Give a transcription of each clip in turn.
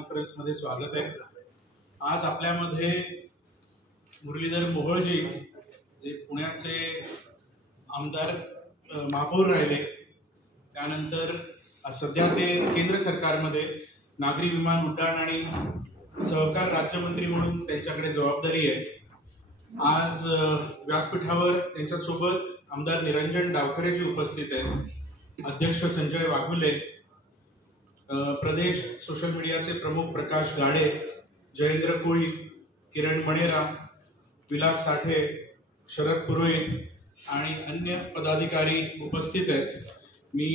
कॉन्फरन्समध्ये स्वागत आहे। आज आपल्यामध्ये मुरलीधर मोहोळजी जे पुण्याचे आमदार महापौर राहिले, त्यानंतर सध्या ते केंद्र सरकारमध्ये नागरी विमान उड्डाण आणि सहकार राज्यमंत्री म्हणून त्यांच्याकडे जबाबदारी आहे। आज व्यासपीठावर त्यांच्यासोबत आमदार निरंजन डावखरे जी उपस्थित आहेत, अध्यक्ष संजय वाघुले, प्रदेश सोशल मीडियाचे प्रमुख प्रकाश गाडे, जयेंद्र कोळी, किरण मणेरा, विलास साठे, शरद पुरोहित आणि अन्य पदाधिकारी उपस्थित आहेत। मी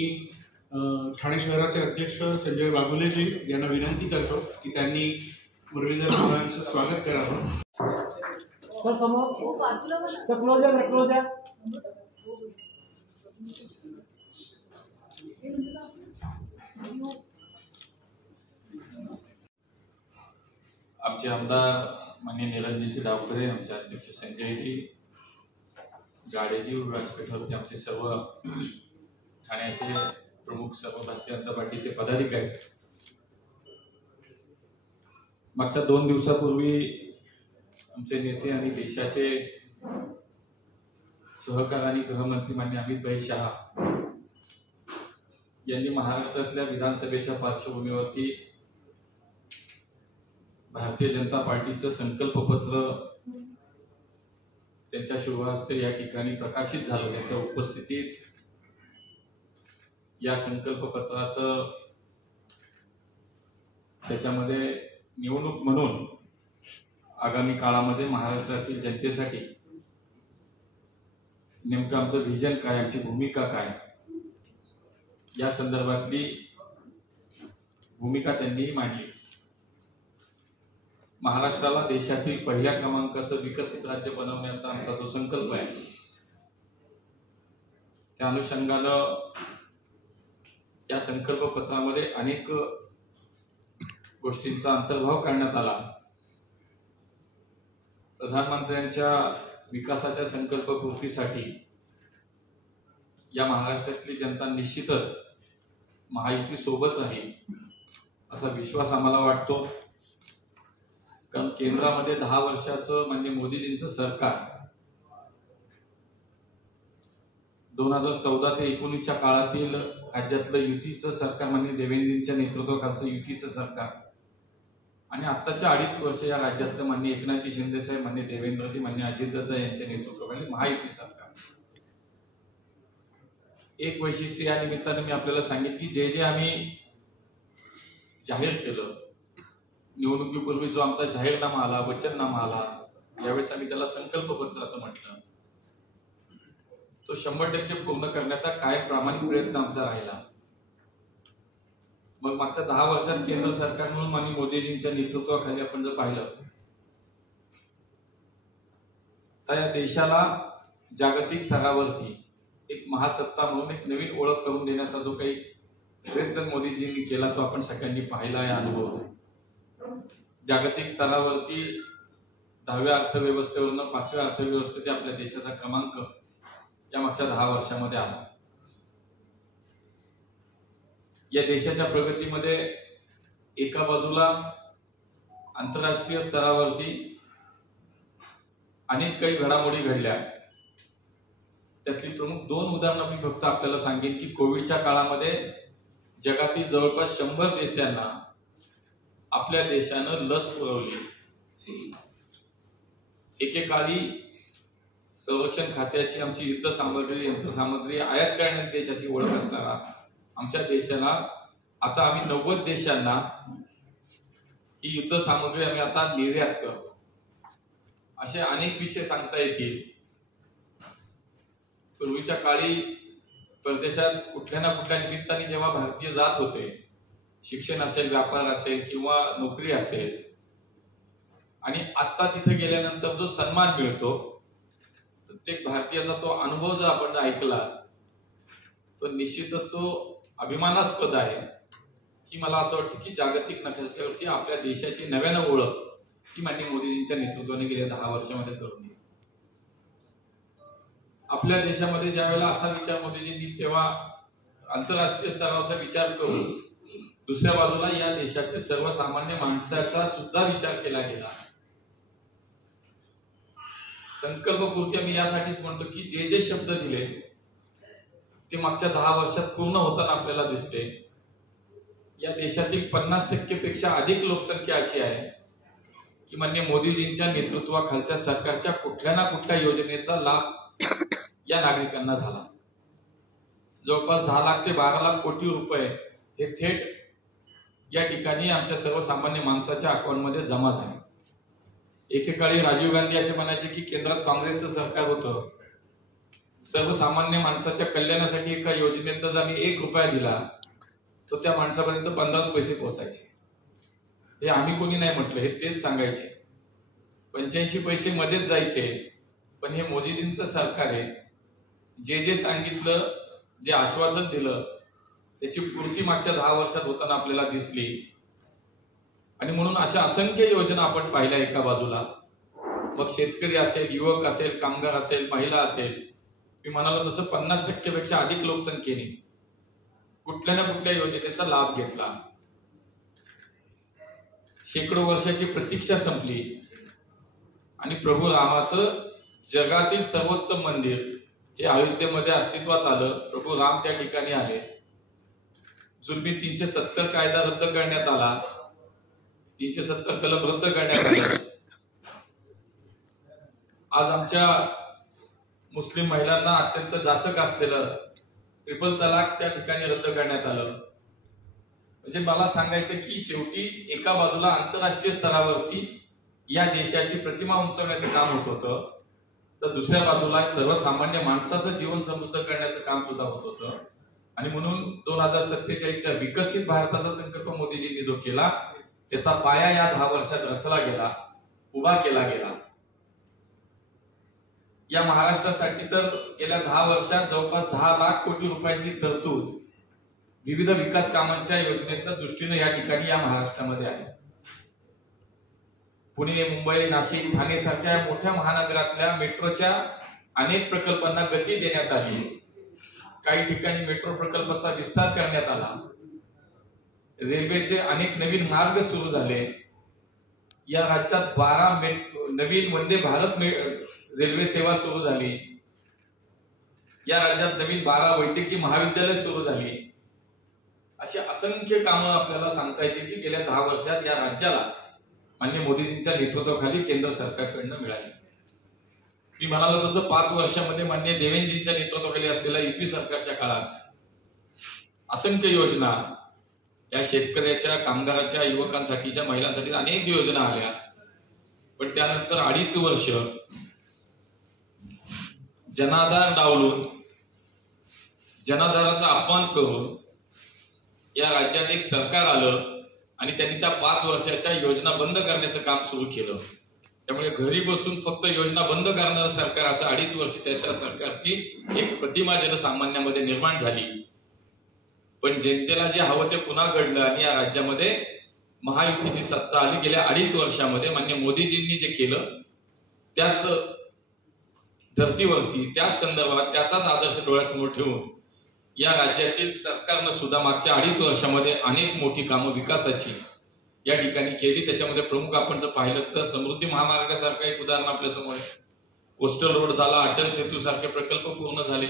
ठाणे शहराचे अध्यक्ष संजय वाघुलेजी यांना विनंती करतो की त्यांनी मुरलीधर मोहोळांचं स्वागत करावं। आमचे आमदार माननीय निरंजनजी डावखरे, आमचे अध्यक्ष संजयजी गाडेजी, व्यासपीठावरती आमचे सर्व ठाण्याचे प्रमुख, सर्व भारतीय जनता पार्टीचे पदाधिकारी। मागच्या 2 दिवसापूर्वी आमचे नेते आणि देशाचे सहकार आणि गृहमंत्री माननीय अमित भाई शहा यांनी महाराष्ट्रातल्या विधानसभेच्या पार्श्वभूमीवरती भारतीय जनता पार्टीचं संकल्पपत्र त्यांच्या शुभहस्ते या ठिकाणी प्रकाशित झालं। त्यांच्या उपस्थितीत या संकल्पपत्राचं त्याच्यामध्ये निवडणूक म्हणून आगामी काळामध्ये महाराष्ट्रातील जनतेसाठी नेमकं आमचं व्हिजन काय, आमची भूमिका काय, या संदर्भातली भूमिका त्यांनी मांडली। महाराष्ट्राला देशातील पहिल्या क्रमांकाचं विकसित राज्य बनवण्याचा आमचा जो संकल्प आहे, त्या अनुषंगानं या संकल्पपत्रामध्ये अनेक गोष्टींचा अंतर्भाव करण्यात आला। प्रधानमंत्र्यांच्या विकासाच्या संकल्पपूर्तीसाठी या महाराष्ट्रातली जनता निश्चितच महायुती सोबत राहील असा विश्वास आम्हाला वाटतो। कारण केंद्रामध्ये 10 वर्षाचं म्हणजे मोदीजींचं सरकार 2014 ते 19 काळातील राज्यातलं युतीचं सरकार म्हणजे देवेंद्रजींच्या नेतृत्वाखालचं युतीचं सरकार, आणि आत्ताच्या 2.5 वर्ष या राज्यातलं माननीय एकनाथजी शिंदे साहेब, माननीय देवेंद्रजी, माननीय अजितदादा यांच्या नेतृत्वाखाली महायुती सरकार। एक वैशिष्ट्य या निमित्ताने मी आपल्याला सांगितलं की जे आम्ही जाहीर केलं निवडणुकीपूर्वी, जो आमचा जाहीरनामा आला, वचननामा आला, यावेळेस आम्ही त्याला संकल्पपत्र असं म्हटलं, तो 100% पूर्ण करण्याचा काय प्रामाणिक प्रयत्न आमचा राहिला। मग मागच्या 10 वर्षात केंद्र सरकार म्हणून माननीय मोदीजींच्या नेतृत्वाखाली आपण जर पाहिलं तर या देशाला जागतिक स्तरावरती एक महासत्ता म्हणून एक नवीन ओळख करून देण्याचा जो काही प्रयत्न मोदीजींनी केला तो आपण सगळ्यांनी पाहिला आहे, अनुभवला। जागतिक स्तरावरती 10व्या अर्थव्यवस्थेवरून 5व्या अर्थव्यवस्थेत आपल्या देशाचा क्रमांक या मागच्या 10 वर्षामध्ये आला। या देशाच्या प्रगतीमध्ये एका बाजूला आंतरराष्ट्रीय स्तरावरती अनेक काही घडामोडी घडल्या। त्यातली प्रमुख 2 उदाहरणं मी फक्त आपल्याला सांगेन की कोविडच्या काळामध्ये जगातील जवळपास 100 देशांना आपल्या देशानं लस पुरवली। एकेकाळी संरक्षण खात्याची आमची युद्ध सामग्री, यंत्रसामग्री आयात करणारी देशाची ओळख असणारा आमच्या देशाला आता आम्ही 90 देशांना ही युद्ध सामग्री आम्ही आता निर्यात करतो। असे अनेक विषय सांगता येतील। पूर्वीच्या काळी परदेशात कुठल्या ना कुठल्या निमित्ताने जेव्हा भारतीय जात होते, शिक्षण असेल, व्यापार असेल किंवा नोकरी असेल, आणि आता तिथे गेल्यानंतर जो सन्मान मिळतो, प्रत्येक भारतीयाचा तो अनुभव जर आपण ऐकला तो निश्चितच तो अभिमानास्पद आहे की मला असं वाटतं की जागतिक नकाशावरती आपल्या देशाची नव्यानं ओळख ही माननीय मोदीजींच्या नेतृत्वाने गेल्या 10 वर्षामध्ये करून दिली। आपल्या देशामध्ये ज्यावेळेला असा विचार मोदीजींनी तेव्हा आंतरराष्ट्रीय स्तरावरचा विचार करून दुसऱ्या बाजूला या देशातील सर्वसामान्य माणसाचा सुद्धा विचार केला गेला. संकल्पपूर्ती मी यासाठीच म्हणतो की जे जे शब्द दिले ते मागच्या 10 वर्षात पूर्ण होताना आपल्याला दिसते. या देशातील 50% पेक्षा अधिक लोकसंख्या अशी आहे की माननीय मोदीजींच्या नेतृत्वाखालच्या सरकारच्या कुठल्या ना कुठल्या योजनेचा लाभ या नागरिकांना झाला. जवळपास 10 लाख ते 12 लाख कोटी रुपये हे थेट या ठिकाणी आमच्या सर्वसामान्य माणसाच्या अकाउंटमध्ये जमा झाले. एकेकाळी राजीव गांधी असे म्हणायचे की केंद्रात काँग्रेसचं सरकार होतं, सर्वसामान्य माणसाच्या कल्याणासाठी एका योजनेत जर आम्ही 1 रुपया दिला तर त्या माणसापर्यंत 15 पैसे पोहोचायचे. हे आम्ही कोणी नाही म्हटलं, हे तेच सांगायचे. 85 पैसे मध्येच जायचे. पण हे मोदीजींचं सरकार आहे. जे जे सांगितलं, जे आश्वासन दिलं त्याची पूर्ती मागच्या 10 वर्षात होताना आपल्याला दिसली. आणि म्हणून अशा असंख्य योजना आपण पाहिल्या एका बाजूला. मग शेतकरी असेल, युवक असेल, कामगार असेल, महिला असेल, मी म्हणालो तसं 50% पेक्षा अधिक लोकसंख्येने कुठल्या ना कुठल्या योजनेचा लाभ घेतला. शेकडो वर्षाची प्रतीक्षा संपली आणि प्रभू रामाचं जगातील सर्वोत्तम मंदिर जे अयोध्येमध्ये अस्तित्वात आलं. प्रभू राम त्या ठिकाणी आले. जुलमी 370 कायदा रद्द करण्यात आला. 370 कलम रद्द करण्यात आले. आज आमच्या मुस्लिम महिलांना अत्यंत जाचक असलेलं ट्रिपल तलाक त्या ठिकाणी रद्द करण्यात आलं. म्हणजे मला सांगायचं की शेवटी एका बाजूला आंतरराष्ट्रीय स्तरावरती या देशाची प्रतिमा उंचवण्याचं काम होत होतं, तर दुसऱ्या बाजूला सर्वसामान्य माणसाचं जीवन समृद्ध करण्याचं काम सुद्धा होत होतं. आणि म्हणून 2047च्या विकसित भारताचा संकल्प मोदीजींनी जो केला त्याचा पाया या 10 वर्षात रचला गेला, उभा केला गेला. या महाराष्ट्रासाठी तर गेल्या 10 वर्षात जवळपास 10 लाख कोटी रुपयांची तरतूद विविध विकास कामांच्या योजनेच्या दृष्टीने या ठिकाणी या महाराष्ट्रामध्ये आहे. पुणे, मुंबई, नाशिक, ठाणे सारख्या मोठ्या महानगरातल्या मेट्रोच्या अनेक प्रकल्पांना गती देण्यात आली. काही ठिकाणी मेट्रो प्रकल्पाचा विस्तार करण्यात आला. रेल्वेचे अनेक नवीन मार्ग सुरू झाले. या राज्यात 12 नवीन वंदे भारत रेल्वे सेवा सुरू झाली. या राज्यात नवीन 12 वैद्यकीय महाविद्यालय सुरू झाली. अशी असंख्य कामं आपल्याला सांगता येतील की गेल्या 10 वर्षात या राज्याला माननीय मोदीजींच्या नेतृत्वाखाली केंद्र सरकारकडून मिळाली. मी म्हणालो तसं 5 वर्षामध्ये माननीय देवेंद्रजींच्या नेतृत्वाखाली असलेल्या युती सरकारच्या काळात असंख्य योजना या शेतकऱ्याच्या, कामगाराच्या, युवकांसाठीच्या, महिलांसाठी अनेक योजना आल्या. पण त्यानंतर 2.5 वर्ष जनाधार डावलून, जनाधाराचा अपमान करून या राज्यात एक सरकार आलं आणि त्यांनी त्या 5 वर्षाच्या योजना बंद करण्याचं काम सुरू केलं. त्यामुळे घरी बसून फक्त योजना बंद करणारं सरकार असं 2.5 वर्ष त्याच्या सरकारची एक प्रतिमा जनसामान्यामध्ये निर्माण झाली. पण जनतेला जे हवं ते पुन्हा घडलं आणि या राज्यामध्ये महायुतीची सत्ता आली. गेल्या 2.5 वर्षामध्ये माननीय मोदीजींनी जे केलं त्याच धर्तीवरती, त्याच संदर्भात, त्याचाच आदर्श डोळ्यासमोर ठेवून या राज्यातील सरकारनं सुद्धा मागच्या 2.5 वर्षामध्ये अनेक मोठी कामं विकासाची या ठिकाणी केली. त्याच्यामध्ये प्रमुख आपण जर पाहिलं तर समृद्धी महामार्गासारखं एक उदाहरण आपल्यासमोर आहे. कोस्टल रोड झाला, अटल सेतू सारखे प्रकल्प पूर्ण झाले.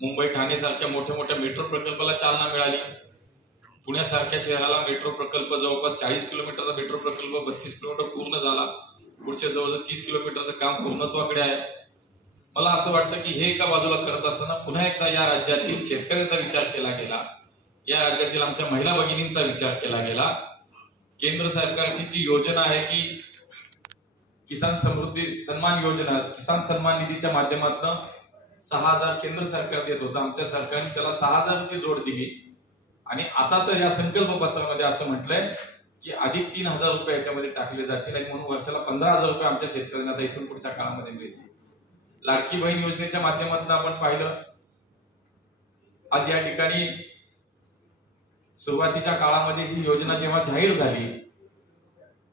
मुंबई, ठाणे सारख्या मोठ्या मोठ्या मेट्रो प्रकल्पाला चालना मिळाली. पुण्यासारख्या शहराला मेट्रो प्रकल्प जवळपास 40 किलोमीटरचा मेट्रो प्रकल्प 32 किलोमीटर पूर्ण झाला. पुढच्या जवळजवळ 30 किलोमीटरचं काम पूर्णत्वाकडे आहे. मला असं वाटतं की हे एका बाजूला करत असताना पुन्हा एकदा या राज्यातील शेतकऱ्यांचा विचार केला गेला, या राज्यातील आमच्या महिला भगिनींचा विचार केला गेला. केंद्र सरकारची जी योजना आहे की किसान समृद्धी सन्मान योजना, किसान सन्मान निधीच्या माध्यमातून 6,000 केंद्र सरकार देत होतं. आमच्या सरकारने त्याला 6,000ची जोड दिली आणि आता तर या संकल्प पत्रामध्ये असं म्हटलंय की अधिक 3,000 रुपये याच्यामध्ये टाकले जातील आणि म्हणून वर्षाला 15,000 रुपये आमच्या शेतकऱ्यांना आता इथून पुढच्या काळामध्ये मिळतील. लाडकी बहीण योजनेच्या माध्यमातून आपण पाहिलं, आज या ठिकाणी सुरुवातीच्या काळामध्ये ही योजना जेव्हा जाहीर झाली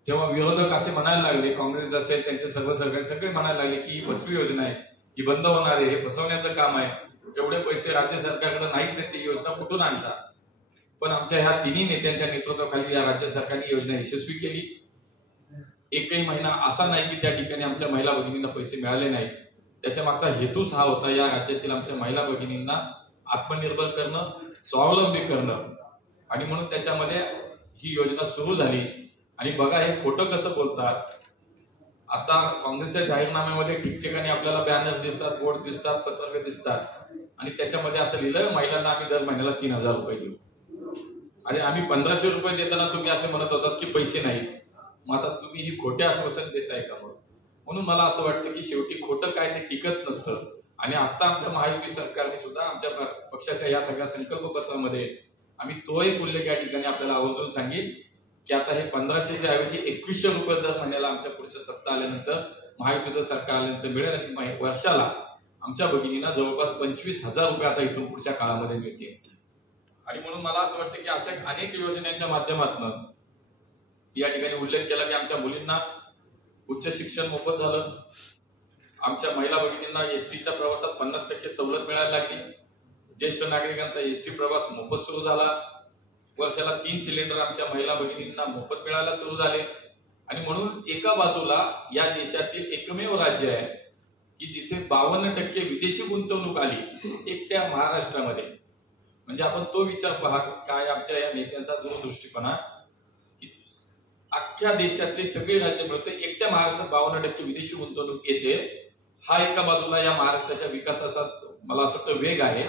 तेव्हा विरोधक असे म्हणायला लागले, काँग्रेस असेल त्यांचे सर्व सरकारी सगळे म्हणायला लागले की ही फसवी योजना आहे, ही बंद होणार आहे, हे फसवण्याचं काम आहे, एवढे पैसे राज्य सरकारकडे नाहीच आहेत, ती योजना कुठून आणतात. पण आमच्या ह्या तिन्ही नेत्यांच्या नेतृत्वाखाली या राज्य सरकारने योजना यशस्वी केली. एकही महिना असा नाही की त्या ठिकाणी आमच्या महिला भगिनींना पैसे मिळाले नाहीत. त्याच्या मागचा हेतूच हा होता, या राज्यातील आमच्या महिला भगिनींना आत्मनिर्भर करणं, स्वावलंबी करणं. आणि म्हणून त्याच्यामध्ये ही योजना सुरू झाली. आणि बघा हे खोटं कसं बोलतात. आता काँग्रेसच्या जाहीरनाम्यामध्ये ठिकठिकाणी आपल्याला बॅनर्स दिसतात, बोर्ड दिसतात, पत्रक दिसतात आणि त्याच्यामध्ये असं लिहिलं, महिलांना आम्ही दर महिन्याला 3,000 रुपये देऊ. अरे आम्ही 1,500 रुपये देताना तुम्ही असे म्हणत होतात की पैसे नाही. मग आता तुम्ही ही खोटे आश्वासन देताय का? म्हणून मला असं वाटतं की शेवटी खोटं काय ते टिकत नसतं. आणि आता आमच्या महायुती सरकारने सुद्धा आमच्या पक्षाच्या या सगळ्या संकल्पपत्रामध्ये आम्ही तो एक उल्लेख या ठिकाणी आपल्याला आवर्जून सांगेल की आता हे 1,500च्या ऐवजी 2,100 रुपये दर महिन्याला आमच्या पुढच्या सत्ता आल्यानंतर, महायुतीचं सरकार आल्यानंतर मिळेल. आणि वर्षाला आमच्या भगिनींना जवळपास 25,000 रुपये आता इथून पुढच्या काळामध्ये मिळतील. आणि म्हणून मला असं वाटतं की अशा अनेक योजनांच्या माध्यमातून या ठिकाणी उल्लेख केला की आमच्या मुलींना उच्च शिक्षण मोफत झालं, आमच्या महिला भगिनींना एसटीच्या प्रवासात 50% सवलत मिळायला लागली, ज्येष्ठ नागरिकांचा एसटी प्रवास मोफत सुरू झाला, वर्षाला 3 सिलेंडर आमच्या महिला भगिनींना मोफत मिळायला सुरू झाले. आणि म्हणून एका बाजूला या देशातील एकमेव राज्य आहे की जिथे 52% विदेशी गुंतवणूक आली एकट्या महाराष्ट्रामध्ये. म्हणजे आपण तो विचार पहा काय आमच्या या नेत्यांचा दूरदृष्टीपणा की अख्ख्या देशातले सगळे राज्य मिळते, एकट्या महाराष्ट्रात 52% विदेशी गुंतवणूक येते. हा एका बाजूला या महाराष्ट्राच्या विकासाचा मला असं वाटतं वेग आहे.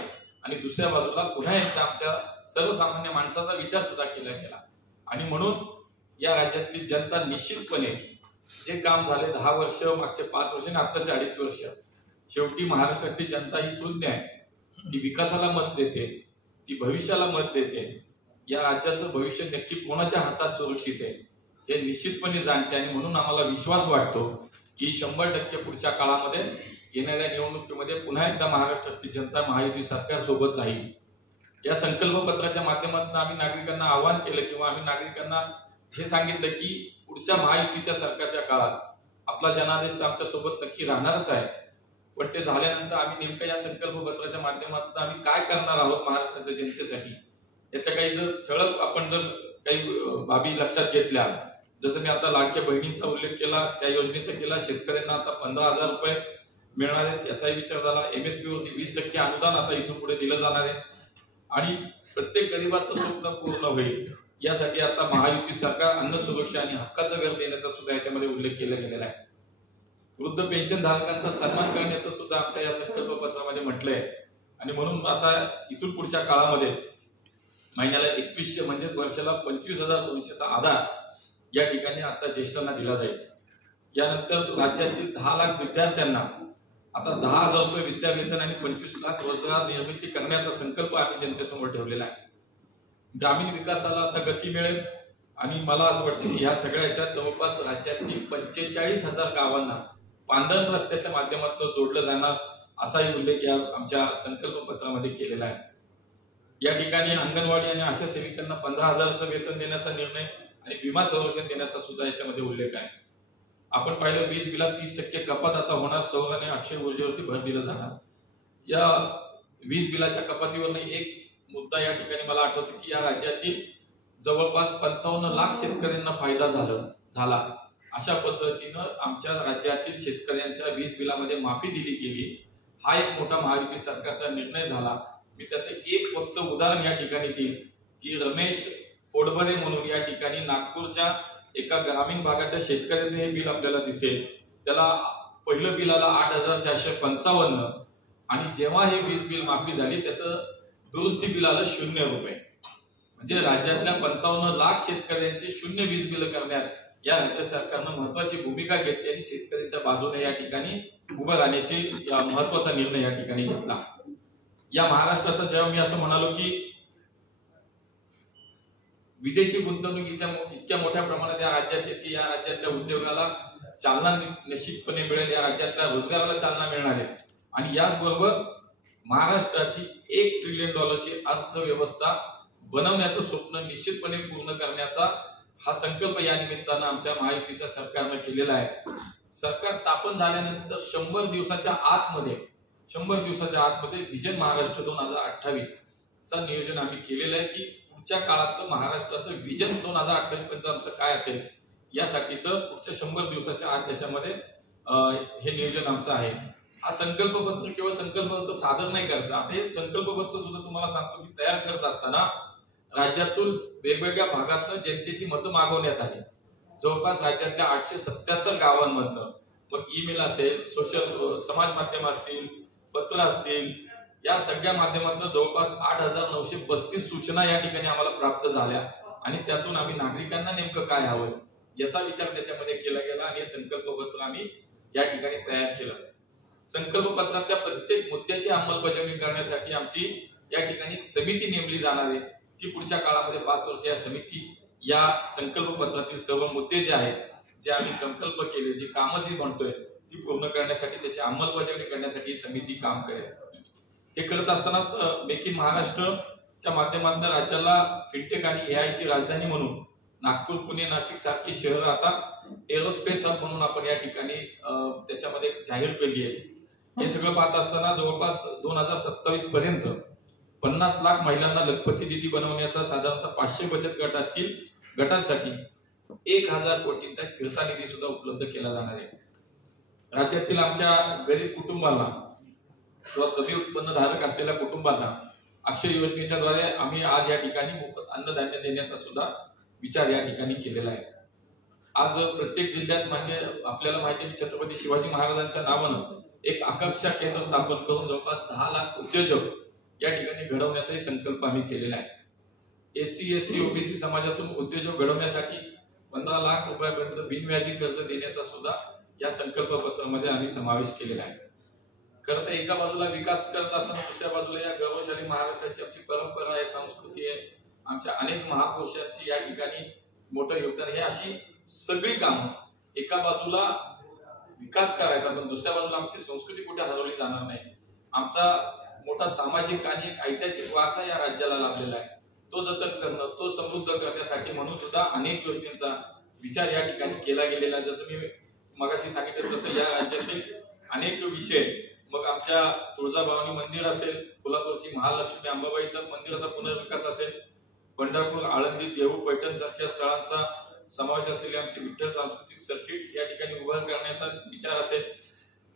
आणि दुसऱ्या बाजूला पुन्हा एकदा आमच्या सर्वसामान्य माणसाचा विचार सुद्धा केला गेला. आणि म्हणून या राज्यातली जनता निश्चितपणे जे काम झाले 10 वर्ष, मागचे 5 वर्ष आणि आत्ताचे 2.5 वर्ष, शेवटी महाराष्ट्रातली जनता ही शून्य आहे. ती विकासाला मत देते, ती भविष्याला मत देते. या राज्याचं भविष्य नक्की कोणाच्या हातात सुरक्षित आहे हे निश्चितपणे जाणते. आणि म्हणून आम्हाला विश्वास वाटतो की 100% पुढच्या काळामध्ये येणाऱ्या निवडणुकीमध्ये पुन्हा एकदा महाराष्ट्रातली जनता महायुती सरकार सोबत राहील. या संकल्पपत्राच्या माध्यमातून आम्ही नागरिकांना आवाहन केलं किंवा आम्ही नागरिकांना हे सांगितलं की पुढच्या महायुतीच्या सरकारच्या काळात आपला जनादेश तर आमच्या सोबत नक्की राहणारच आहे. पण ते झाल्यानंतर आम्ही नेमकं या संकल्पपत्राच्या माध्यमातून आम्ही काय करणार आहोत महाराष्ट्राच्या जनतेसाठी, याच्या काही जर ठळक आपण जर काही बाबी लक्षात घेतल्या, जसं मी आता लाडक्या बहिणींचा उल्लेख केला, त्या योजनेचा केला, शेतकऱ्यांना आता 15,000 रुपये मिळणार आहेत याचाही विचार झाला. MSP वरती 20% अनुदान आता इथून पुढे दिलं जाणार आहे. आणि प्रत्येक गरीबाचं स्वप्न पूर्ण होईल यासाठी आता महायुती सरकार अन्न सुरक्षा आणि हक्काचं घर देण्याचा सुद्धा याच्यामध्ये उल्लेख केला गेलेला आहे. वृद्ध पेन्शन धारकांचा सन्मान करण्याचं सुद्धा आमच्या या संकल्पपत्रामध्ये म्हटलंय. आणि म्हणून आता इथून पुढच्या काळामध्ये महिन्याला 2100 म्हणजे वर्षाला 25,200चा आधार या ठिकाणी आता ज्येष्ठांना दिला जाईल. यानंतर राज्यातील 10 लाख विद्यार्थ्यांना आता 10,000 रुपये विद्यावेतन आणि 25 लाख रोजगार निर्मिती करण्याचा संकल्प आम्ही जनतेसमोर ठेवलेला आहे. ग्रामीण विकासाला आता गती मिळेल. आणि मला असं वाटतं की ह्या सगळ्या याच्यात जवळपास राज्यातील 45,000 गावांना पांढरण रस्त्याच्या माध्यमातून जोडलं जाणार असाही उल्लेख या आमच्या संकल्पपत्रामध्ये केलेला आहे. या ठिकाणी अंगणवाडी आणि आशा सेविकांना 15,000चं वेतन देण्याचा निर्णय आणि विमा संरक्षण देण्याचा सुद्धा याच्यामध्ये उल्लेख आहे. आपण पाहिलं वीज बिलात 30% कपात आता होणार, सौर आणि अक्षय ऊर्जेवरती भर दिला जाणार. या वीज बिलाच्या कपातीवर एक मुद्दा या ठिकाणी मला आठवतो की या राज्यातील जवळपास 55 लाख शेतकऱ्यांना फायदा झाला. अशा पद्धतीनं आमच्या राज्यातील शेतकऱ्यांच्या वीज बिलामध्ये माफी दिली गेली. हा एक मोठा महायुती सरकारचा निर्णय झाला. मी त्याचं एक फक्त उदाहरण या ठिकाणी देईल की रमेश फोडबरे म्हणून या ठिकाणी नागपूरच्या एका ग्रामीण भागाच्या शेतकऱ्याचं हे बिल आपल्याला दिसेल. त्याला पहिलं बिल आला 8,455 आणि जेव्हा हे वीज बिल माफी झाली त्याचं दुरुस्ती बिल आलं 0 रुपये. म्हणजे राज्यातल्या 55 लाख शेतकऱ्यांचे 0 वीज बिल करण्यात या राज्य सरकारनं महत्वाची भूमिका घेतली आणि शेतकऱ्यांच्या बाजूने या ठिकाणी उभं राहण्याची महत्वाचा निर्णय या ठिकाणी घेतला. या महाराष्ट्राचा जेव्हा मी असं म्हणालो की विदेशी गुंतवणूक इतक्या मोठ्या प्रमाणात या राज्यात येते, या राज्यातल्या उद्योगाला चालना निश्चितपणे मिळेल, या राज्यातल्या रोजगाराला चालना मिळणार आहे. आणि याचबरोबर महाराष्ट्राची $1 ट्रिलियन अर्थव्यवस्था बनवण्याचं स्वप्न निश्चितपणे पूर्ण करण्याचा हा संकल्प या निमित्तानं आमच्या महायुतीच्या सरकारनं केलेला आहे. सरकार स्थापन झाल्यानंतर 100 दिवसाच्या आतमध्ये व्हिजन महाराष्ट्र 2028 चा नियोजन आम्ही केलेलं आहे की पुढच्या काळातलं महाराष्ट्राचं विजन 2028 पर्यंत आमचं काय असेल यासाठीचं पुढच्या 100 दिवसाच्या आत त्याच्यामध्ये हे नियोजन आमचं आहे. हा संकल्पपत्र केवळ संकल्पपत्र सादर नाही करायचं. आता हे संकल्पपत्र सुद्धा तुम्हाला सांगतो की तयार करत असताना राज्यातून वेगवेगळ्या भागातनं जनतेची मतं मागवण्यात आली. जवळपास राज्यातल्या 877 गावांमधनं मग ईमेल असेल, सोशल समाज माध्यम असतील, पत्र असतील, या सगळ्या माध्यमातून जवळपास 8,935 सूचना या ठिकाणी आम्हाला प्राप्त झाल्या आणि त्यातून आम्ही नागरिकांना नेमकं काय हवं याचा विचार त्याच्यामध्ये केला गेला आणि हे संकल्पपत्र आम्ही या ठिकाणी तयार केलं. संकल्पपत्रातल्या प्रत्येक मुद्द्याची अंमलबजावणी करण्यासाठी आमची या ठिकाणी समिती नेमली जाणार आहे. ती पुढच्या काळामध्ये 5 वर्ष या समिती या संकल्पपत्रातील सर्व मुद्दे जे आहेत, जे आम्ही संकल्प केले, जी कामं जी म्हणतोय ती पूर्ण करण्यासाठी, त्याची अंमलबजावणी करण्यासाठी ही समिती काम करेल. हे करत असतानाच मेक इन महाराष्ट्रच्या माध्यमातून राज्याला फिनटेक आणि एआयची राजधानी म्हणून नागपूर, पुणे, नाशिक सारखी शहरं आता एरोस्पेस हब म्हणून आपण या ठिकाणी त्याच्यामध्ये जाहीर केली आहे. हे सगळं पाहत असताना जवळपास 2027 पर्यंत 50 लाख महिलांना लखपती दीदी बनवण्याचा साधारणतः 500 बचत गटांसाठी 1,000 कोटींचा फिरता निधी सुद्धा उपलब्ध केला जाणार आहे. राज्यातील आमच्या गरीब कुटुंबांना किंवा कमी उत्पन्नधारक असलेल्या कुटुंबांना अक्षय योजनेच्या द्वारे आम्ही आज या ठिकाणी मोफत अन्नधान्य देण्याचा सुद्धा विचार या ठिकाणी केलेला आहे. आज प्रत्येक जिल्ह्यात आपल्याला माहिती आहे की छत्रपती शिवाजी महाराजांच्या नावानं एक आकांक्षा केंद्र स्थापन करून जवळपास 10 लाख उद्योजक या ठिकाणी घडवण्याचाही संकल्प आम्ही केलेला आहे. SC, ST, OBC समाजातून उद्योजक घडवण्यासाठी 15 लाख रुपयापर्यंत बिनव्याजी कर्ज देण्याचा सुद्धा या संकल्पपत्रामध्ये आम्ही समावेश केलेला आहे. खरं तर एका बाजूला विकास करत असताना दुसऱ्या बाजूला या गौरवशाली महाराष्ट्राची आमची परंपरा आहे, संस्कृती आहे, आमच्या अनेक महापुरुषांची या ठिकाणी मोठं योगदान, हे अशी सगळी कामं एका बाजूला विकास करायचा पण दुसऱ्या बाजूला आमची संस्कृती कुठे हरवली जाणार नाही. आमचा मोठा सामाजिक आणि एक ऐतिहासिक वारसा या राज्याला लाभलेला आहे. तो जतन करणं, तो समृद्ध करण्यासाठी म्हणून सुद्धा अनेक योजनेचा विचार या ठिकाणी केला गेलेला आहे. जसं मी मगाशी सांगितलं तसं या राज्यातील अनेक विषय, मग आमच्या तुळजाभवानी मंदिर असेल, कोल्हापूरची महालक्ष्मी अंबाबाईचा मंदिराचा पुनर्विकास असेल, पंढरपूर, आळंदी, देहू, पैठण सारख्या स्थळांचा समावेश असलेली आमची विठ्ठल सांस्कृतिक सर्किट या ठिकाणी उभा करण्याचा विचार असेल,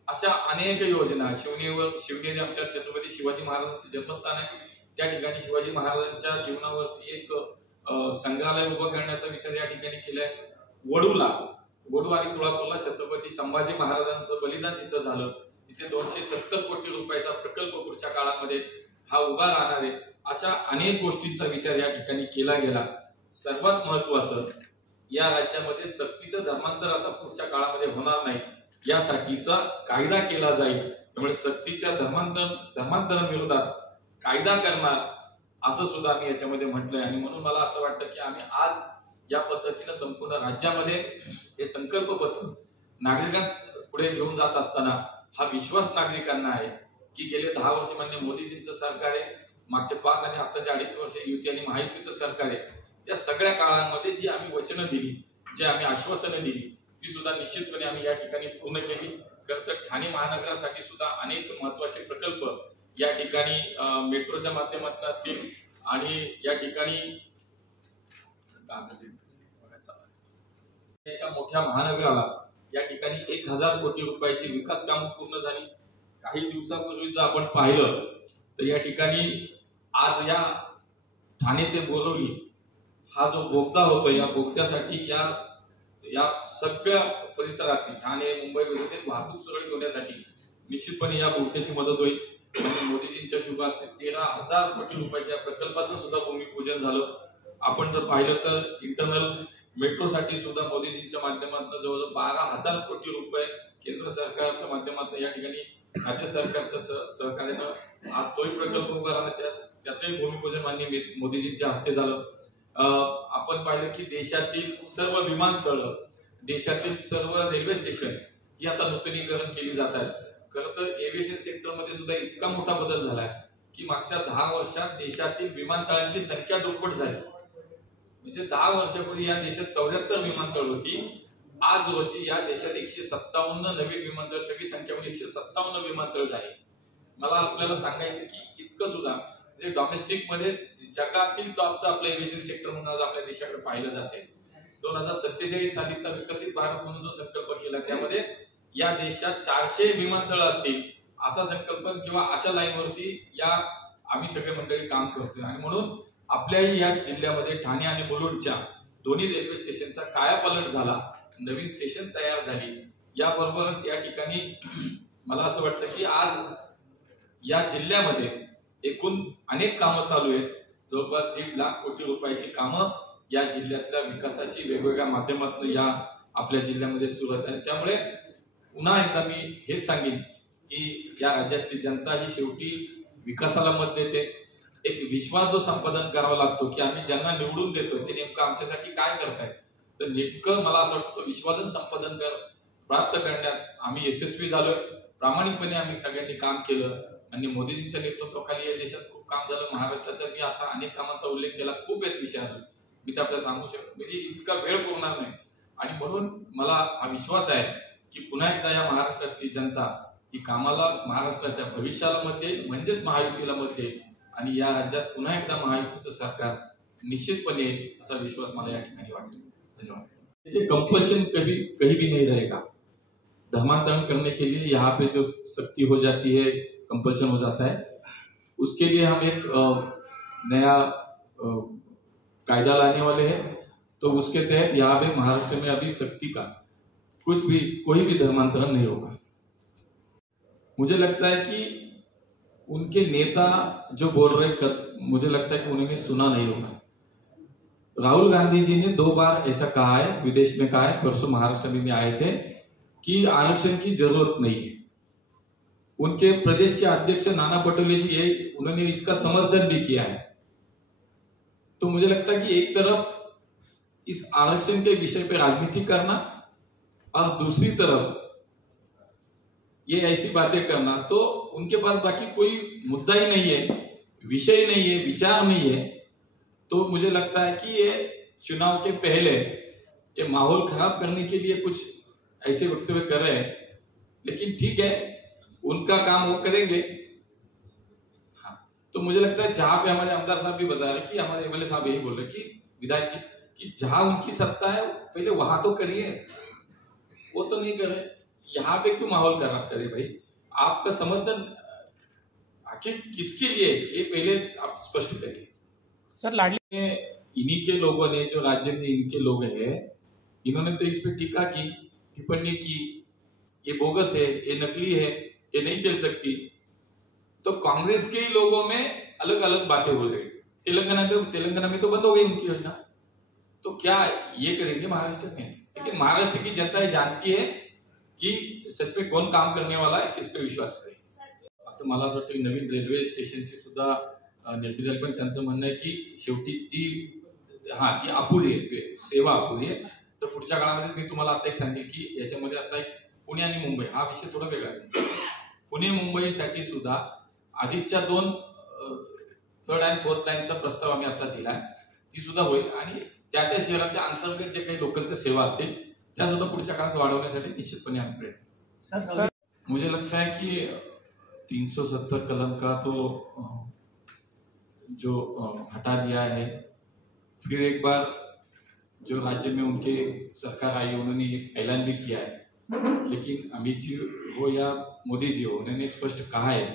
अशा अनेक योजना. शिवनेरी आमच्या छत्रपती शिवाजी महाराजांचे जन्मस्थान आहे, त्या ठिकाणी शिवाजी महाराजांच्या जीवनावरती एक संग्रहालय उभं करण्याचा विचार या ठिकाणी केलाय. वडू आणि तुळापूरला छत्रपती संभाजी महाराजांचं बलिदान जिथं झालं तिथे 270 कोटी रुपयाचा प्रकल्प पुढच्या काळामध्ये हा उभा राहणार आहे. अशा अनेक गोष्टींचा विचार या ठिकाणी केला गेला. सर्वात महत्वाचं, या राज्यामध्ये सक्तीचं धर्मांतर आता पुढच्या काळामध्ये होणार नाही यासाठीचा कायदा केला जाईल. त्यामुळे सक्तीच्या धर्मांतराविरोधात कायदा करणार असं सुद्धा आम्ही याच्यामध्ये म्हटलंय. आणि म्हणून मला असं वाटतं की आम्ही आज या पद्धतीनं संपूर्ण राज्यामध्ये हे संकल्पपत्र नागरिकांपुढे घेऊन जात असताना हा विश्वास नागरिकांना आहे की गेले 10 वर्ष मान्य मोदीजींचं सरकार आहे, मागचे 5 आणि आताचे 2.5 वर्ष युती आणि महायुतीचं सरकार आहे. या सगळ्या काळांमध्ये जी आम्ही वचनं दिली, जे आम्ही आश्वासनं दिली, ती सुद्धा निश्चितपणे आम्ही या ठिकाणी पूर्ण केली. खरं तर ठाणे महानगरासाठी सुद्धा अनेक महत्वाचे प्रकल्प या ठिकाणी मेट्रोच्या माध्यमातून असतील आणि या ठिकाणी एका मोठ्या महानगराला या ठिकाणी 1,000 कोटी रुपयाची विकास कामं पूर्ण झाली. काही दिवसापूर्वीच आपण पाहिलं तर या ठिकाणी आज या ठाणे ते बोरिवली हा जो बोगदा होतो, या बोगद्यासाठी या सगळ्या परिसरातील ठाणे, मुंबई वगैरे वाहतूक सुरळीत होण्यासाठी निश्चितपणे या बोगद्याची मदत होईल. आणि मोदीजींच्या शुभ हस्ते 13,000 कोटी रुपयाच्या प्रकल्पाचं सुद्धा भूमिपूजन झालं. आपण जर पाहिलं तर इंटरनल मेट्रोसाठी सुद्धा मोदीजींच्या माध्यमातून जवळजवळ 12,000 कोटी रुपये केंद्र सरकारच्या माध्यमातून या ठिकाणी राज्य सरकारच्या सहकार्यानं आज तोही प्रकल्प उभा राहणार, त्याचंही भूमिपूजन माननीय मोदीजींच्या हस्ते झालं. आपण पाहिलं की देशातील सर्व विमानतळ, देशातील सर्व रेल्वे स्टेशन ही आता नूतनीकरण केली जात आहेत. खरं तर एव्हिएशन सेक्टरमध्ये सुद्धा इतका मोठा बदल झालाय की मागच्या 10 वर्षात देशातील विमानतळांची संख्या दुप्पट झाली. म्हणजे 10 वर्षापूर्वी या देशात 74 विमानतळ होती, आज रोजी या देशात 157 नवीन विमानतळ, सगळी संख्या म्हणजे 157 विमानतळ झाली. मला आपल्याला सांगायचं की इतकं सुद्धा म्हणजे डोमेस्टिक मध्ये जगातील टॉपचं आपलं एव्हिएशन सेक्टर म्हणून आज आपल्या देशाकडे पाहिलं जाते. 2047 सालीचा विकसित भारत म्हणून जो संकल्प केला त्यामध्ये या देशात 400 विमानतळ असतील असा संकल्प किंवा अशा लाईनवरती या आम्ही सगळे मंडळी काम करतोय. आणि म्हणून आपल्याही या जिल्ह्यामध्ये ठाणे आणि मुलुंडच्या दोन्ही रेल्वे स्टेशनचा कायापालट झाला, नवीन स्टेशन तयार झाली. याबरोबरच या ठिकाणी मला असं वाटतं की आज या जिल्ह्यामध्ये एकूण अनेक कामं चालू आहेत. जवळपास 1.5 लाख कोटी रुपयाची कामं या जिल्ह्यातल्या विकासाची वेगवेगळ्या माध्यमातून या आपल्या जिल्ह्यामध्ये सुरू आहेत. आणि त्यामुळे पुन्हा एकदा मी हेच सांगेन की या राज्यातली जनता ही शेवटी विकासाला मत देते. एक विश्वास जो संपादन करावा लागतो की आम्ही ज्यांना निवडून देतो ते नेमकं आमच्यासाठी काय करतायत, तर नेमकं मला असं वाटतं विश्वासन संपादन प्राप्त करण्यात आम्ही यशस्वी झालोय. प्रामाणिकपणे आम्ही सगळ्यांनी काम केलं आणि मोदीजींच्या नेतृत्वाखाली या देशात खूप काम झालं. महाराष्ट्राचा मी आता अनेक कामांचा उल्लेख केला, खूप आहेत विषयावर मी ते आपल्याला सांगू शकतो, म्हणजे इतका वेळ पुरणार नाही. आणि म्हणून मला हा विश्वास आहे की पुन्हा एकदा या महाराष्ट्रातली जनता ही कामाला महाराष्ट्राच्या भविष्याला मत देईल, म्हणजेच महायुतीला मत देईल आणि या राज्यात पुन्हा एकदा महायुतीचं सरकार निश्चितपणे येईल असा विश्वास मला या ठिकाणी वाटतो. धन्यवाद. ये कंपल्शन कहीं भी नहीं रहेगा. धर्मांतरण करने के लिए यहाँ पे जो सख्ती हो जाती है, कंपल्शन हो जाता है, उसके लिए हम एक नया कायदा लाने वाले हैं. तो उसके तहत यहाँ पे महाराष्ट्र में अभी सख्ती का कोई भी धर्मांतरण नहीं होगा. मुझे लगता है कि उनके नेता जो बोल रहे मुझे लगता है कि उन्होंने सुना नहीं होगा. राहुल गांधी जी ने 2 बार ऐसा कहा है, विदेश में कहा है, परसों महाराष्ट्र में भी आए थे कि आरक्षण की जरूरत नहीं है. उनके प्रदेश के अध्यक्ष नाना पटोले जी उन्होंने इसका समर्थन भी किया है. तो मुझे लगता है कि एक तरफ इस आरक्षण के विषय पे राजनीति करना और दूसरी तरफ ये ऐसी बातें करना, तो उनके पास बाकी कोई मुद्दा ही नहीं है, विषय नहीं है, विचार नहीं है. तो मुझे लगता है कि ये चुनाव के पहले ये माहौल खराब करने के लिए कुछ ऐसे वक्तव्य कर रहे हैं. लेकिन ठीक है, उनका काम वो करेंगे. हाँ, तो मुझे लगता है जहां पे हमारे आमदार साहब भी बता रहे कि हमारे एमएलए साहब यही बोल रहे कि विधायक जी कि जहां उनकी सत्ता है पहले वहां तो करिए, वो तो नहीं कर रहे. यहाँ पे क्यों माहौल खराब करे भाई? आपका समर्थन आखिर किसके लिए ये पहले आप स्पष्ट करिए. सर लाडली इन्हीं के लोगों ने, जो राज्य में इनके लोग हैं, इन्होंने तो इस पे टीका की, टिप्पणी की, ये बोगस है, ये नकली है, ये नहीं चल सकती. तो कांग्रेस के ही लोगों में अलग अलग बातें हो रही. तेलंगाना में तो बंद हो गई उनकी योजना. तो क्या ये करेंगे महाराष्ट्र में? लेकिन महाराष्ट्र की जनता ये जानती है की सच में कोण काम करने वाला आहे, किस पे विश्वास करेल. आता मला असं वाटतं की नवीन रेल्वे स्टेशनची सुद्धा निर्मिती झाली, पण त्यांचं म्हणणं आहे की शेवटी ती अपुरी आहे, सेवा अपुरी आहे. तर पुढच्या काळामध्ये मी तुम्हाला आता एक सांगेल की याच्यामध्ये आता एक पुणे आणि मुंबई हा विषय थोडा वेगळा आहे. पुणे मुंबईसाठी सुद्धा अधिकच्या 2 3rd आणि 4th लाईनचा प्रस्ताव आम्ही आता दिलाय. ती सुद्धा होईल आणि त्या शहराच्या अंतर्गत जे काही लोकलच्या सेवा असतील त्या सुद्धा पुढच्या काळात वाढवण्यासाठी निश्चितपणे आम्ही प्रयत्न. मुझे लगता है कि 370 कलम का तो जो हटा दिया है, फिर एक बार जो राज्य में उनके सरकार आई उन्होंने एक ऐलान भी किया है. लेकिन अमित जी हो या मोदी जी हो, उन्होंने स्पष्ट कहा है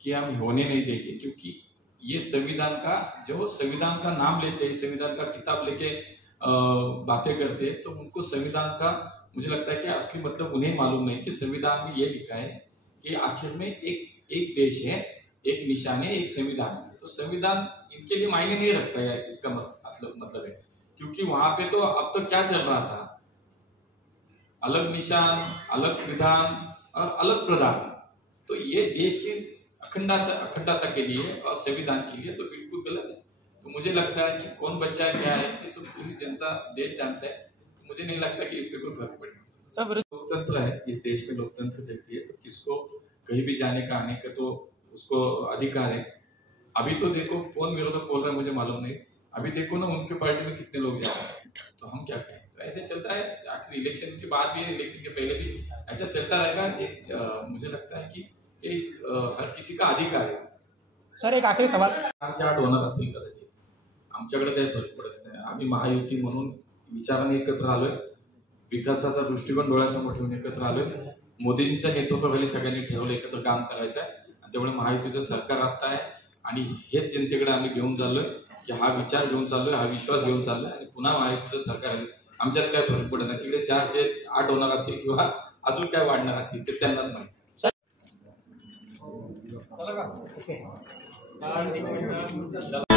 कि हम होने नहीं देंगे, क्योंकि ये संविधान का नाम लेते हैं, संविधान का किताब लेके बातें करते हैं, तो उनको संविधान का मुझे लगता है कि असली मतलब उन्हें मालूम नहीं कि संविधान में ये लिखा है कि आखिर में एक देश है, एक निशान है, एक संविधान है. तो संविधान इनके लिए मायने नहीं रखता है, इसका मतलब है. क्योंकि वहां पे तो अब तक क्या चल रहा था, अलग निशान, अलग विधान और अलग प्रधान. तो ये देश की अखंडता के लिए और संविधान के लिए तो बिल्कुल गलत है. तो मुझे लगता है कि कौन बच्चा है क्या है ये सब पूरी जनता देश जानता है. तो मुझे नहीं लगता कि इस पे कोई फर्क पड़ेगा. सब लोकतंत्र है, इस देश में लोकतंत्र चलती है, तो किसको कहीं भी जाने का आने का तो उसको अधिकार है. अभी तो देखो कौन विरोधक बोल रहा है मुझे मालूम नहीं. अभी देखो ना उनके पार्टी में कितने लोग जा रहे हैं, तो हम क्या कहें. तो ऐसे चलता है, आखिर इलेक्शन के बाद भी, इलेक्शन के पहले भी ऐसा चलता रहेगा. मुझे लगता है कि हर किसी का अधिकार है. सर एक आखिरी सवाल. 8 होणार असतील कदाचित. आमच्याकडे काही फरक पडत नाही. आम्ही महायुती म्हणून विचाराने एकत्र आलोय, विकासाचा दृष्टिकोन डोळ्यासमोर ठेवून एकत्र आलोय. मोदींच्या नेतृत्वाखाली सगळ्यांनी ठरवलं एकत्र काम करायचं आहे आणि त्यामुळे महायुतीचं सरकार आता आहे आणि हेच जनतेकडे आम्ही घेऊन चाललोय की हा विचार घेऊन चाललोय, हा विश्वास घेऊन चाललोय आणि पुन्हा महायुतीचं सरकार आहे. आमच्यात काय फरक पडत नाही. तिकडे 4 जे 8 होणार असतील किंवा अजून काय वाढणार असतील ते त्यांनाच माहिती. ओके.